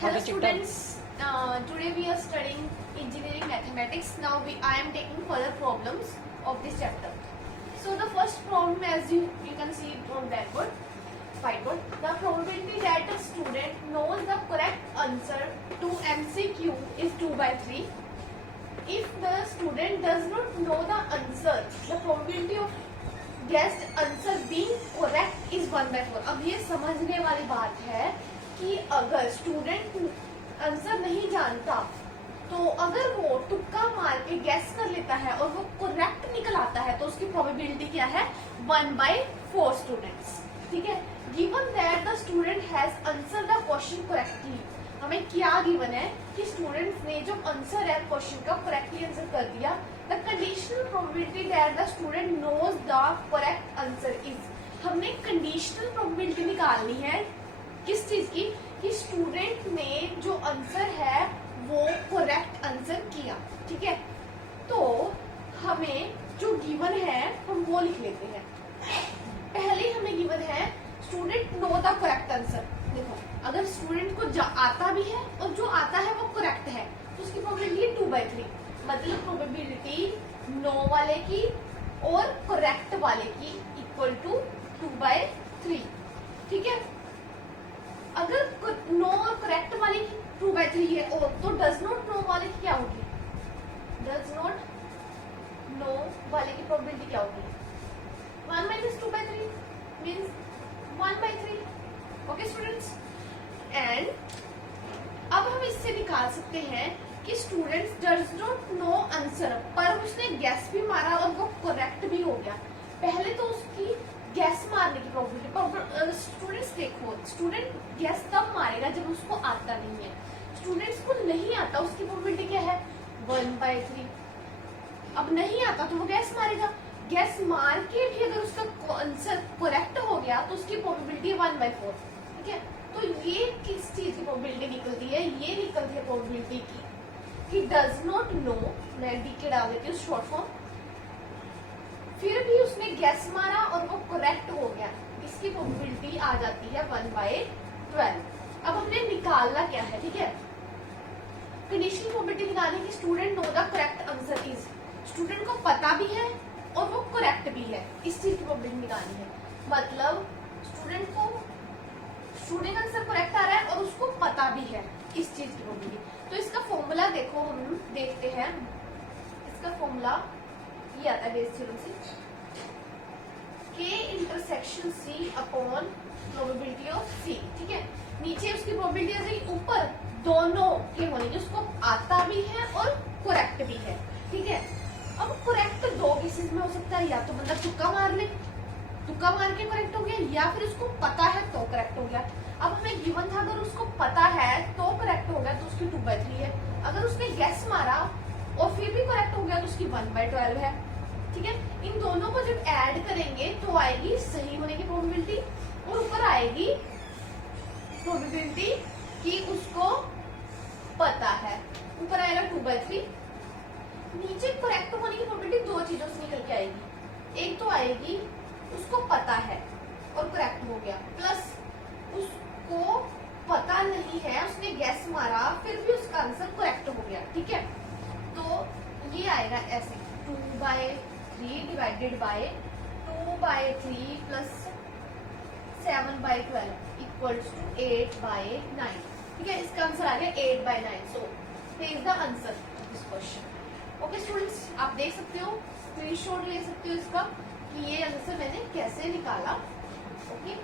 Hello students, today we are studying engineering mathematics. Now I am taking further problems of this chapter. So the first problem, as you can see on whiteboard, the probability that a student knows the correct answer to MCQ is 2/3. If the student does not know the answer, the probability of guessed answer being correct is 1/4. अब ये समझने वाली बात है कि अगर student answer नहीं जानता तो अगर वो तुक्का मार के गैस कर लेता है और वो करेक्ट निकल आता है तो उसकी प्रोबेबिलिटी क्या है 1/4 स्टूडेंट्स. ठीक है. Given that the student has answer the question correctly. हमें क्या गिवन है कि स्टूडेंट ने जो आंसर है क्वेश्चन का करेक्टली आंसर कर दिया. The conditional probability that the student knows the correct answer is. हमने कंडीशनल प्रोबेबिलिटी निकालनी है किस चीज की कि स्टूडेंट ने जो आंसर है वो करेक्ट आंसर किया. ठीक है. तो हमें जो गिवन है हम वो लिख लेते हैं. पहले हमें गिवन है student know the correct answer. देखो अगर स्टूडेंट को आता भी है और जो आता है वो करेक्ट है तो उसकी प्रोबेबिलिटी 2/3. मतलब प्रोबेबिलिटी नो वाले की और करेक्ट वाले की इक्वल टू 2/3. ठीक है. अगर नो और करेक्ट वाले की 2/3 है और तो डज नॉट नो वाले की क्या होगी. डज नॉट नो वाले की प्रोबेबिलिटी क्या होगी 1 - 2/3 मीन्स 1/3. Okay students. एंड अब हम इससे निकाल सकते हैं कि students does not know answer पर उसने गैस भी मारा और वो करेक्ट भी हो गया. पहले तो उसकी गैस मारने की प्रोबेबिलिटी. स्टूडेंट्स देखो स्टूडेंट गैस तब मारेगा जब उसको आता नहीं है. स्टूडेंट्स को नहीं आता उसकी प्रोबेबिलिटी क्या है 1/3. अब नहीं आता तो वो गैस मारेगा. गैस मार के भी अगर उसका आंसर करेक्ट हो गया तो उसकी प्रोबेबिलिटी 1/4. ठीक है. तो ये किस चीज की प्रोबेबिलिटी निकलती है. ये निकलती है प्रोबेबिलिटी की कि डज नॉट नो. मैं डी के डाल देती हूँ शॉर्ट फॉर्म. फिर भी उसने गैस मारा और वो करेक्ट हो गया. इसकी प्रोबेबिलिटी आ जाती है 1/12. अब हमने निकालना क्या है. ठीक है. कंडीशनल प्रोबेबिलिटी निकालने की student know the correct answer is. Student को पता भी है और वो करेक्ट भी है. इस चीज की प्रोबेबिलिटी निकालनी है. मतलब स्टूडेंट आंसर करेक्ट आ रहा है और उसको पता भी है इस चीज की प्रोबेबिलिटी. तो इसका फॉर्मूला देखो हम देखते हैं. इसका फॉर्मूला ये आता है बेस थ्योरम से K intersection C upon probability of C. ठीक है. नीचे उसकी प्रोबेबिलिटी आ जाएगी. ऊपर दोनों के होने की उसको आता भी है और करेक्ट भी है. ठीक है. अब करेक्ट दो केसेस में हो सकता है. या तो बंदा तुक्का मार ले, तुक्का मार के करेक्ट हो गया, या फिर उसको पता है तो करेक्ट हो गया. अब हमें गिवन था अगर उसको पता है तो करेक्ट हो गया तो उसकी 2/3 है. अगर उसने गैस मारा और फिर भी करेक्ट हो गया तो उसकी 1/12 है. ठीक है. इन दोनों को जब ऐड करेंगे तो आएगी सही होने की प्रोबेबिलिटी और ऊपर आएगी प्रोबेबिलिटी कि उसको पता है. ऊपर आएगा 2/3. नीचे करेक्ट होने की प्रोबेबिलिटी दो चीजों से निकल के आएगी. एक तो आएगी उसको पता है और करेक्ट हो गया, प्लस उसको पता नहीं है उसने गैस मारा फिर भी उसका आंसर करेक्ट हो गया. ठीक है. तो ये आएगा ऐसे 2/3 divided by 2/3 plus 7/12 equals to 8/9. ठीक है. इसका आंसर आ गया 8/9. So this is the answer of this question. Okay students, आप देख सकते हो, स्क्रीनशॉट ले सकते हो इसका कि ये आंसर मैंने कैसे निकाला. ओके.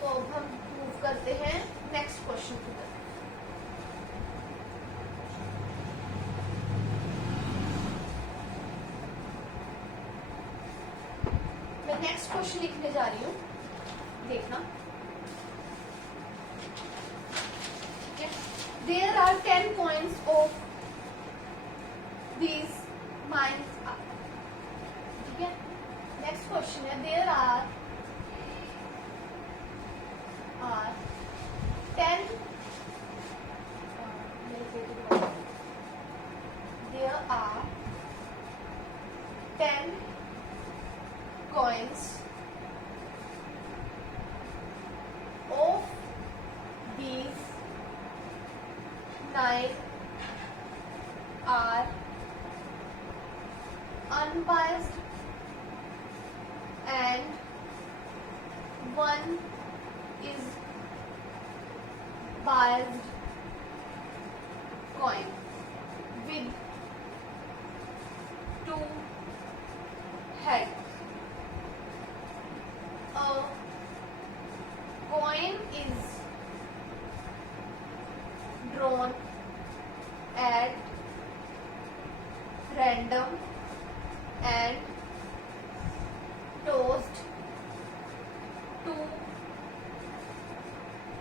तो अब हम मूव करते हैं नेक्स्ट क्वेश्चन की तरफ. मैं नेक्स्ट क्वेश्चन लिखने जा रही हूँ. देखना. ठीक है. There are 10 coins of these mines. ठीक है. नेक्स्ट क्वेश्चन है there are 10 there are 10 coins of these 9 are unbiased and 1 is biased coin with 2 heads. A coin is drawn at random and tossed 2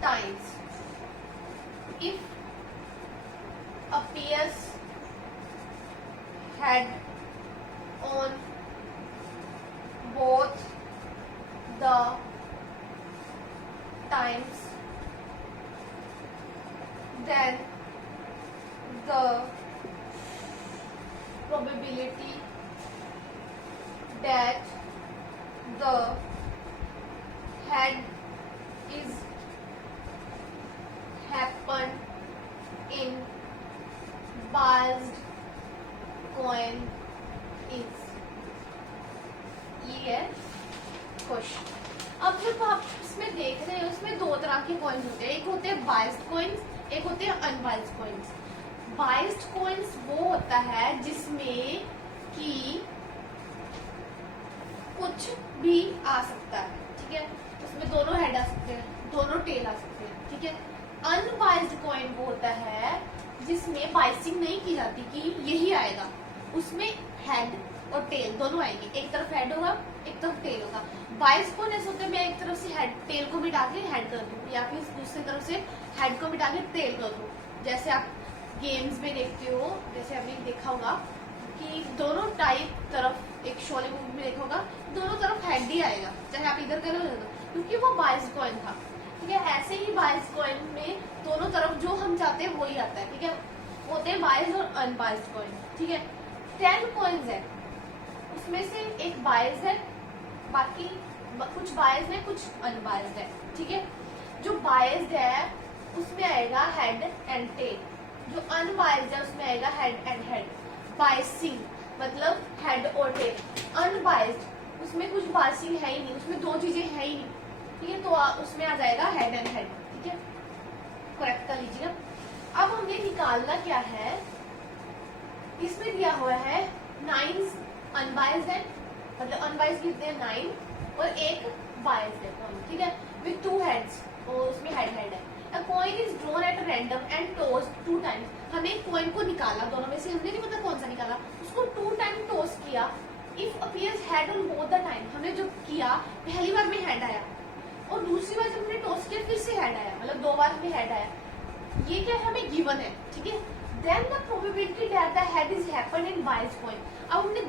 times. If appears head on both the times, then the probability that the head is happened in biased coin is. ये है question. अब जब आप इसमें देख रहे हो, इसमें दो तरह के कॉइन्स होते हैं. एक होते हैं बायस्ड कॉइन्स, एक होते हैं अनबायस्ड कॉइन्स. बायस्ड कॉइन्स वो होता है जिसमें कि कुछ भी आ सकता है, ठीक है. उसमें दोनों हेड आ सकते हैं, दोनों टेल आ सकते हैं, ठीक है. अनबायस्ड कॉइन वो होता है जिसमें बाइसिंग नहीं की जाती कि यही आएगा. उसमें हेड और टेल दोनों आएंगे. एक तरफ हेड होगा, एक तरफ टेल होगा. बायस्ड कॉइन ऐसे होते हैं मैं एक तरफ से हेड टेल को मिटा के हेड कर दूं, या फिर दूसरी तरफ से हेड को मिटा के टेल कर दूं. जैसे आप गेम्स में देखते हो, जैसे आपने देखा होगा कि दोनों टाइप तरफ, एक शोले मूवी में देखा होगा, दोनों तरफ हेड ही आएगा, चाहे आप इधर करो उधर, क्योंकि वो बायस्ड कॉइन था, ठीक है. ऐसे ही बायस्ड कॉइन में दोनों तरफ जो हम चाहते हैं वही आता है, ठीक है. होते हैं बायस्ड और अनबायस्ड कॉइन, ठीक है. 10 कॉइन्स है, उसमें से एक बायस्ड है, बाकी कुछ बायस्ड है, कुछ अनबायस्ड है, ठीक है. जो बायस्ड है उसमें आएगा हेड एंड टेल, जो अनबायस्ड है उसमें आएगा हेड एंड हेड. बायसिंग मतलब हेड और टेल. अनबायस्ड उसमें कुछ बायसिंग है ही नहीं, उसमें दो चीजें है ही नहीं, ठीक है. तो उसमें आ जाएगा हेड एंड हेड, ठीक है. करेक्ट कर लीजिएगा. अब हमें निकालना क्या है, इसमें दिया हुआ है 9 अनबायस्ड है, मतलब अनबायस्ड कितने हैं 9 और एक बायस्ड है कॉइन, ठीक है. विथ 2 हेड्स और उसमें हेड हेड है. A coin is drawn at random and tossed 2 times. हमें कॉइन को निकाला, दोनों में से हमने नहीं पता कौन सा निकाला, उसको 2 टाइम टॉस किया. If appears head on both the time, हमने जो किया पहली बार में हेड आया और दूसरी बार जब हमने टॉस किया फिर से हेड आया, मतलब 2 बार हमें हेड आया. ये क्या है, हमें गिवन है, ठीक है. Then the probability that the head is happened in biased coin. अब हमने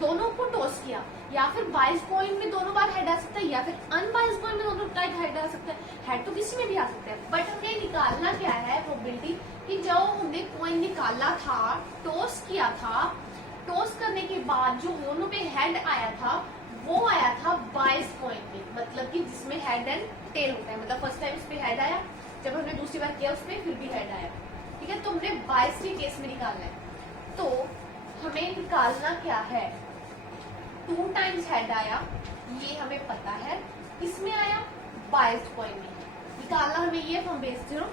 दोनों को टॉस किया, या फिर बायस्ड कॉइन में दोनों बार हेड आ सकता है, या फिर अनबायस्ड कॉइन में दोनों टाइप हेड आ सकता है. हेड तो किसी में भी आ सकता है, बट हमें निकालना क्या है प्रोबेबिलिटी कि जो हमने कॉइन निकाला था, टॉस किया था, टॉस करने के बाद जो दोनों पे हेड आया था वो आया था बायस्ड कॉइन पे, मतलब कि जिसमें हेड एंड टेल होता है. मतलब फर्स्ट टाइम उस पे हेड आया, जब हमने दूसरी बार किया उसमें फिर भी हेड आया, ठीक है. तो हमने बायस्ड के केस में निकालना है. तो हमें निकालना क्या है, 2 टाइम्स हेड आया, ये हमें पता है. इसमें आया बायस्ड कॉइन में, निकालना हमें ये फ्रॉम बेस 0,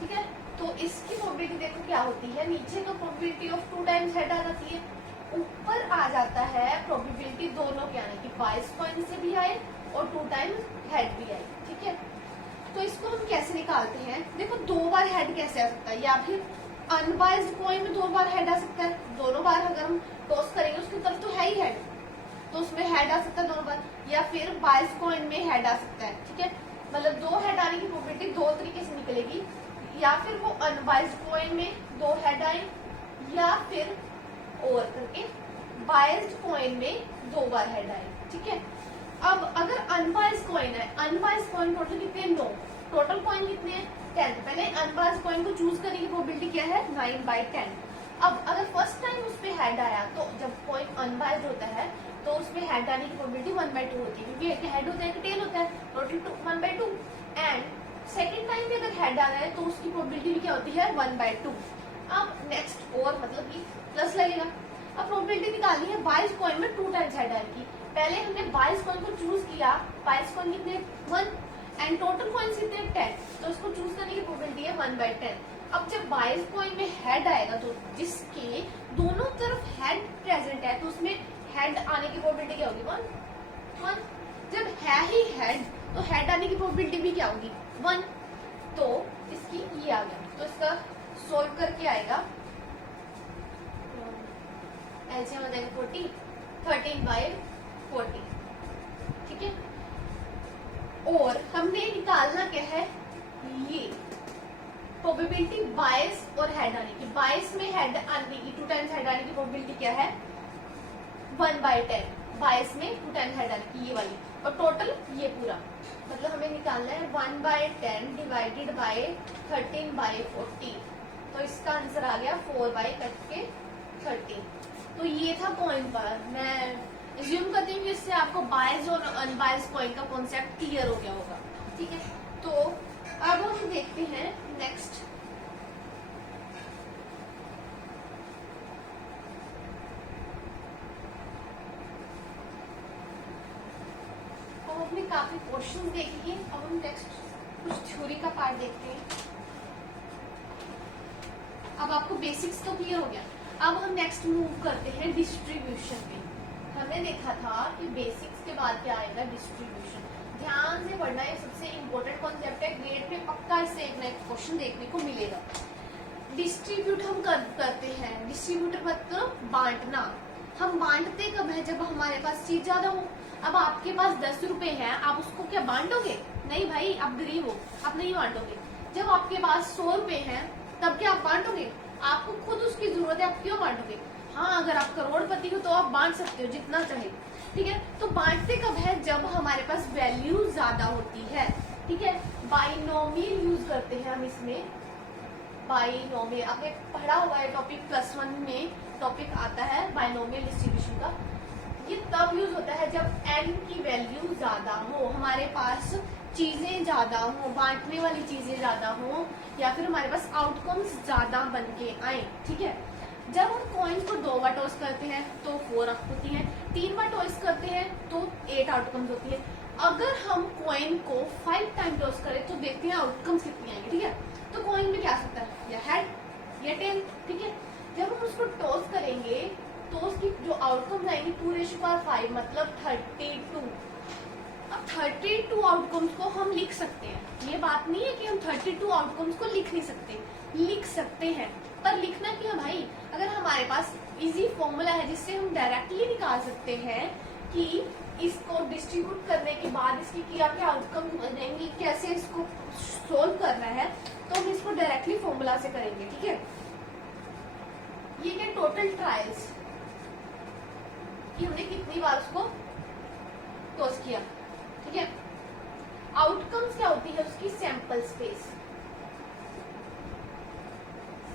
ठीक है. तो इसकी प्रोबेबिलिटी देखो क्या होती है, नीचे तो प्रोबेबिलिटी ऑफ 2 टाइम्स हेड आ जाती है, ऊपर आ जाता है प्रोबेबिलिटी दोनों के आने की, बायस्ड कॉइन से भी आए और 2 टाइम्स हेड भी आए, ठीक है. तो इसको हम कैसे निकालते हैं, देखो 2 बार हेड कैसे आ सकता है, या फिर अनबायस्ड कॉइन में 2 बार हेड आ सकता है. दोनों बार अगर हम टॉस करेंगे उसकी तरफ तो है ही हेड, तो उसमें हेड आ सकता है 2 बार. या फिर बायस्ड कॉइन में हेड आ सकता है, ठीक है. मतलब 2 हेड आने की प्रोबेबिलिटी 2 तरीके से निकलेगी, या फिर वो अनबायस्ड कॉइन में 2 हेड आए, या फिर और करके बायस्ड कॉइन में 2 बार हेड आए, ठीक है. अब अगर अनबायस्ड कॉइन है, अनबायस्ड कॉइन टोटल कितने हैं 9, टोटल कॉइन कितने हैं 10. पहले अनबायस्ड कॉइन को चूज करने की प्रोबेबिलिटी क्या है 9/10. अब अगर फर्स्ट टाइम उस पे हेड आया, तो जब कॉइन अनबायस्ड होता है तो उसमें हेड आने की प्रोबेबिलिटी 1/2 होती है, क्योंकि एक हेड होता है एक टेल होता है, टोटल 1/2. एंड सेकंड टाइम भी अगर हेड आ रहा है तो उसकी प्रोबेबिलिटी भी क्या होती है 1/2। अब नेक्स्ट और मतलब कि प्लस लगेगा। अब प्रोबेबिलिटी निकालनी है 22 कॉइन में 2 टाइम्स हेड आने की। पहले हमने 22 कॉइन को चूज किया, 22 कॉइन कितने 1 एंड टोटल कॉइन्स कितने 10, तो उसको चूज करने की प्रोबेबिलिटी है 1/10। अब जब 22 कॉइन में हेड आएगा तो जिसके दोनों तरफ हेड प्रेजेंट है तो उसमें हेड आने की प्रोबेबिलिटी क्या होगी 1। जब है ही हेड तो हेड आने की प्रोबेबिलिटी भी क्या होगी 1। तो इसकी ये आ गया, तो इसका सोल्व करके आएगा एलसीएम हो जाएगा 40, 13/40। ठीक है, और हमने निकालना क्या है ये प्रोबेबिलिटी 22 और हेड आने की। 22 में हेड आने की 2 टाइम्स हेड आने की प्रोबेबिलिटी क्या है 1/10। 22 में 2 टाइम्स हेड आने की ये वाली, और टोटल ये पूरा मतलब हमें निकालना है 1/10 डिवाइडेड बाय 13/40। तो इसका आंसर आ गया 4/30। तो ये था कॉइन पर। मैं एज्यूम करती हूँ कि इससे आपको बायस्ड और अनबायस्ड कॉइन का कॉन्सेप्ट क्लियर हो गया होगा। ठीक है, तो अब हम देखते हैं नेक्स्ट। अब हमने काफी क्वेश्चंस देख लिए, अब हम नेक्स्ट कुछ थ्योरी का पार्ट देखते हैं। अब आपको बेसिक्स तो क्लियर हो गया। अब हम नेक्स्ट मूव करते हैं डिस्ट्रीब्यूशन पे। हमने देखा था कि बेसिक्स के बाद क्या आएगा डिस्ट्रीब्यूशन। ध्यान से पढ़ना, ये सबसे इम्पोर्टेंट कॉन्सेप्ट है, ग्रेड में पक्का इससे एक ना एक क्वेश्चन देखने को मिलेगा। डिस्ट्रीब्यूट हम करते हैं, डिस्ट्रीब्यूट मतलब बांटना। हम बांटते कब है जब हमारे पास चीज ज्यादा हो। अब आपके पास 10 रुपए है, आप उसको क्या बांटोगे? नहीं भाई, आप गरीब हो, आप नहीं बांटोगे। जब आपके पास 100 रुपए है तब क्या आप बांटोगे? आपको खुद उसकी जरूरत है, आप क्यों बांटोगे? हाँ, अगर आप करोड़पति हो तो आप बांट सकते हो जितना चाहे। ठीक है, तो बांटते कब है जब हमारे पास वैल्यू ज्यादा होती है। ठीक है, बाइनोमियल यूज करते हैं हम इसमें। बाइनोमियल आपने पढ़ा होगा, ये टॉपिक +1 में टॉपिक आता है बाइनोमियल डिस्ट्रीब्यूशन का। ये तब यूज होता है जब n की वैल्यू ज्यादा हो, हमारे पास चीजें ज्यादा हो, बांटने वाली चीजें ज्यादा हो, या फिर हमारे पास आउटकम्स ज्यादा बन के आए। ठीक है, जब हम कॉइन को 2 बार टॉस करते हैं तो 4 होती है, 3 बार टॉस करते हैं तो 8 आउटकम्स होती है। अगर हम कॉइन को 5 टाइम टॉस करें तो देखते हैं आउटकम्स कितनी आएंगी। ठीक है, तो कॉइन में क्या आ सकता है, या हेड या टेल। ठीक है, जब हम उसको टॉस करेंगे तो उसकी जो आउटकम्स आएंगी 2/5 मतलब 32। अब 32 आउटकम्स को हम लिख सकते हैं। ये बात नहीं है कि हम 32 आउटकम्स को लिख नहीं सकते, लिख सकते हैं, पर लिखना क्या भाई? अगर हमारे पास इजी फॉर्मूला है जिससे हम डायरेक्टली निकाल सकते हैं कि इसको डिस्ट्रीब्यूट करने के बाद इसकी क्या क्या आउटकम बनेंगी, कैसे इसको सोल्व करना है, तो हम इसको डायरेक्टली फॉर्मूला से करेंगे। ठीक है, ये क्या टोटल ट्रायल्स कि हमने कितनी बार उसको टॉस किया। ठीक है, आउटकम्स क्या होती है उसकी सैंपल स्पेस।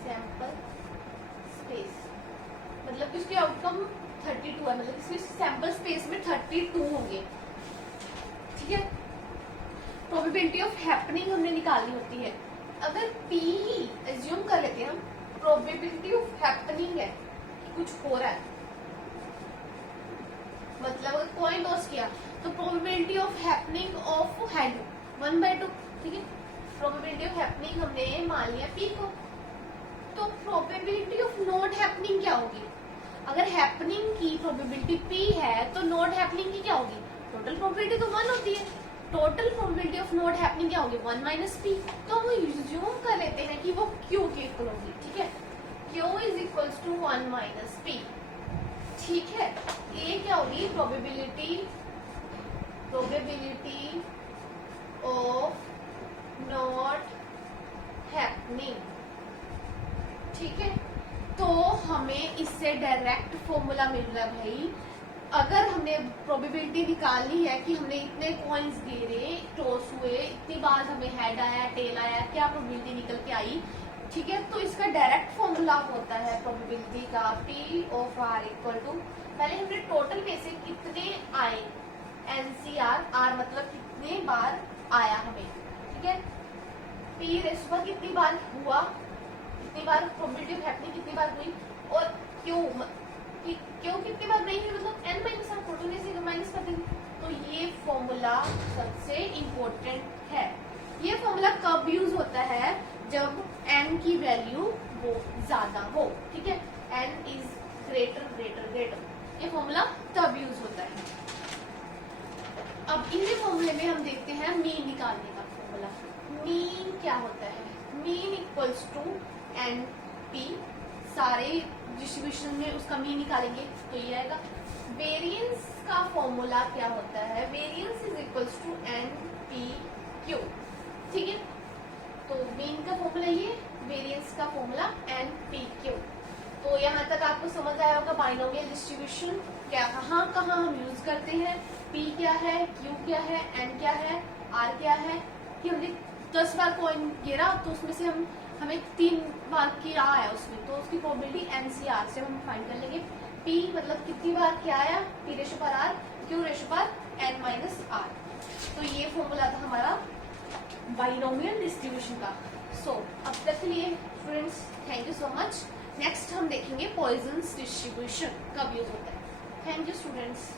सैंपल स्पेस मतलब कि उसके आउटकम 32 है, मतलब इसमें सैंपल स्पेस में 32 होंगे। ठीक है, प्रोबेबिलिटी ऑफ हैपनिंग हमने निकालनी होती है। अगर P ही एज्यूम कर लेते हैं हम, प्रोबेबिलिटी ऑफ हैपनिंग है कि कुछ हो रहा है, मतलब अगर कॉइन टॉस किया तो probability of happening of head 1/2। ठीक है, प्रोबेबिलिटी ऑफ हैपनिंग हमने मान लिया P को, तो प्रोबेबिलिटी ऑफ नॉट हैपनिंग क्या होगी? अगर हैपनिंग की प्रोबेबिलिटी P है तो नॉट हैपनिंग की क्या होगी? टोटल प्रोबेबिलिटी तो 1 होती है, total probability of not happening क्या होगी? 1 - P। तो हम यूज्यूम कर लेते हैं कि वो Q के इक्वल होगी। ठीक है, Q is equals to 1 - P। ठीक है, ये क्या होगी? Probability of not happening. ठीक है, तो हमें इससे डायरेक्ट फॉर्मूला मिल रहा है भाई। अगर हमने प्रोबेबिलिटी निकालनी है कि हमने इतने कॉइन्स गिरे, टॉस हुए, इतनी बार हमें हेड आया, टेल आया, क्या प्रोबेबिलिटी निकल के आई। ठीक है, तो इसका डायरेक्ट फॉर्मूला होता है प्रोबेबिलिटी का P of R equal to, पहले हमने टोटल में से कितने आए, NCR, R मतलब कितने बार आया हमें। ठीक है, P रेशो कितनी बार हुआ, कितनी बार प्रोबेबिलिटी ऑफ हैपनिंग कितनी बार हुई, और क्यों कितनी बार नहीं हुई, मतलब n माइनस आर फोटोन से माइनस कर देंगे। तो ये फॉर्मूला सबसे इम्पोर्टेंट है। ये फॉर्मूला कब यूज होता है, जब n की वैल्यू वो ज्यादा हो, ठीक है, n इज ग्रेटर, ये फॉर्मूला तब यूज होता है। अब इसी फॉर्मूले में हम देखते हैं मीन निकालने का फॉर्मूला। मीन क्या होता है, mean equals to N P, सारे डिस्ट्रीब्यूशन में उसका मीन निकालेंगे तो ये आएगा। वेरिएंस का फॉर्मूला क्या होता है, variance is equals to N P Q, ठीक है। तो मीन का फॉर्मूला ये, वेरिएंस का फॉर्मूला एन पी क्यू। तो यहाँ तक आपको समझ आया होगा बाइनोमियल डिस्ट्रीब्यूशन क्या कहाँ हम यूज करते हैं, P क्या है, Q क्या है, N क्या है, R क्या है। कि हमने 10 बार कॉइन गिरा तो उसमें से हमें 3 बार की आ आया उसमें, तो उसकी प्रोबेबिलिटी NCR से हम फाइंड कर लेंगे। P मतलब कितनी बार क्या आया, P रेशो पर R, Q रेशो पर N माइनस R। तो ये फॉर्मूला था हमारा बाइनोमियल डिस्ट्रीब्यूशन का। सो अब तक के लिए students thank you so much. Next हम देखेंगे पॉइजन्स डिस्ट्रीब्यूशन कब यूज होता है। Thank you students.